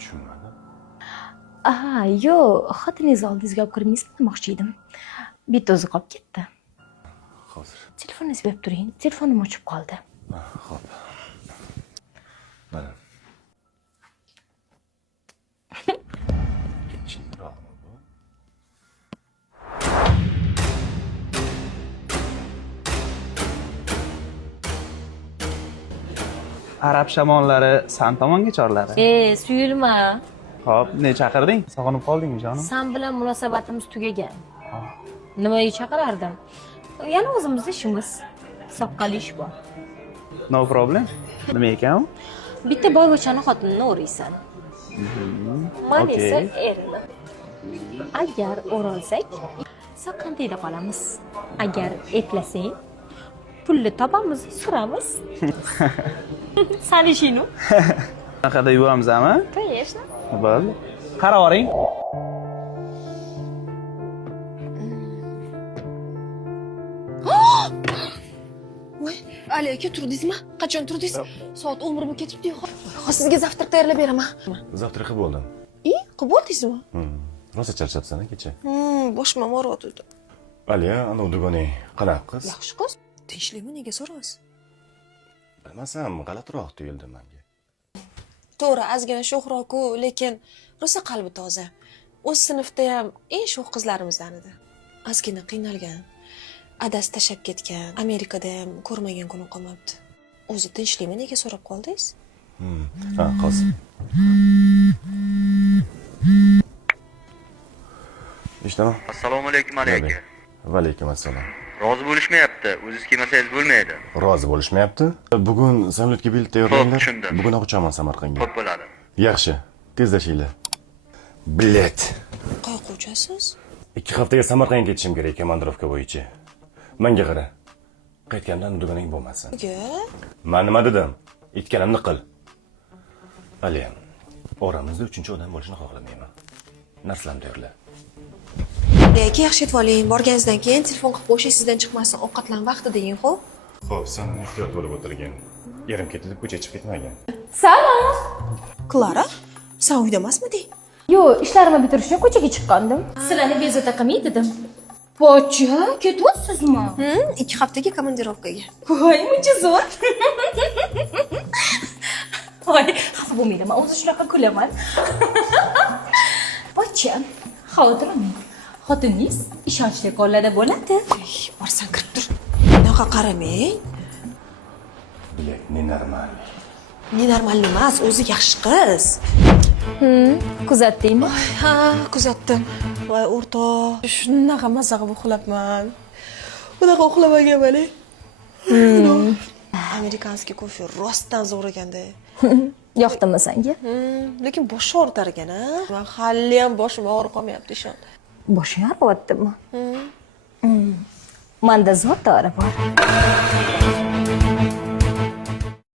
Tushunmadim. Yo'q, xotiningiz oldingizga olib kirmaysizmi demoqchi edim. Bitta o'zi qolib ketdi. Hozir. Telefoningizni berib turing. Telefonim o'chib qoldi. Xo'p. Mana. Chinroqmi bu? Arab shamollari san tomonga chorladi. Suyulma. Xo'p, ne chaqirding? Sog'inib qoldingmi jonim? San bilan munosabatimiz tugagan. Nimaga chaqirardim? Yana o'zimizning ishimiz. Soqqali ish bor. No problem. Nima ekan u? Bitta boyvachani xotinini o'raysan. Men esa erini. Agar o'ralsak, soqqandayda qolamiz. Agar eplasang, pulni topamiz, suramiz. San ishingni? Qanaqada yuvamizmi? Конечно. Bo'ldi. Qarab oling. Voy, Ali aka turdingizmi? Qachon turdingiz? Soat 11 ketibdi-yu. Sizga zavtrak tayyorlab beraman. Zavtrak qilib bo'ldim. Qilib bo'ldingizmi? Rosa charchabsan kecha. Boshim og'riyotdi. Aliya, ana dugonang qanaqa qiz? Yaxshi qiz. Tinchlikmi, nega so'raysiz? Bilmasam, g'alatiroq tuyuldi menga. To'g'ri, ozgina sho'xroq-ku, lekin rosa qalbi toza. O'z sinfda ham eng sho'x qizlarimizdan edi. Ozgina qiynalgan. Adasi tashab ketgan. Amerikada ham ko'rmagan kuni qolmabdi. O'zi tinchlikmi, nega so'rab qoldingiz? Ha, hozir. Eshitaman. Assalomu alaykum Ali aka. Va alaykum assalom. Rozi bo'lishmayapti. O'zingiz kelmasangiz bo'lmaydi. Rozi bo'lishmayapti. Bugun samolyotga bilet tayyorlanglar. Xo'p, tushundim. Bugun uchaman Samarqandga. Xo'p bo'ladi. Yaxshi. Tezlashinglar. Bilet. Qayoqqa uchasiz? 2 haftaga Samarqandga ketishim kerak komandirovka bo'yicha. Menga qara. Qaytgandan dugonang bo'lmasin. Nega? Men nima dedim? Aytganimni qil. Ali, oramizda 3-odam bo'lishini xohlamayman. Narsalarni tayyorla. Lekin yaxshi etib oling. Borganingizdan keyin telefon qilib qo'ying, sizdan chiqmasin. Ovqatlan vaqtida yeng, xo'p? Xo'p, sen ehtiyot bo'lib o'tirgin. Yarim ketib ko'chaga chiqib ketmagan. Salom. Klara, sen uyda emasmiding? Yo'q, ishlarimni bitirishga ko'chaga chiqqandim. Sizlarni bezovta qilmay dedim. Pocha, ketyapsizmi? 2 haftaga komandirovkaga. Voy, muncha zo'r. Voy, xafa bo'lmayman, o'zi shunaqa kulaman. Pocha, xotirmang. Xotiningiz ishonchli qo'llarda bo'ladi. Borsan kirib tur. Bunaqa qaramang. Bilak, ne normal. Ne normal emas, o'zi yaxshi qiz. Kuzatdingmi? Ha, kuzatdim. Voy o'rtoq, shunaqa mazza qilib uxlabman. Bunaqa uxlamaganman-a. Amerikanskiy kofe rostdan zo'r ekanda. Yoqdimi senga? Lekin bosh og'ritar ekan-a. Men hali ham boshim og'rib qolmayapti, ishon. Boshing og'riyaptimi? Menda zo'r dori bor.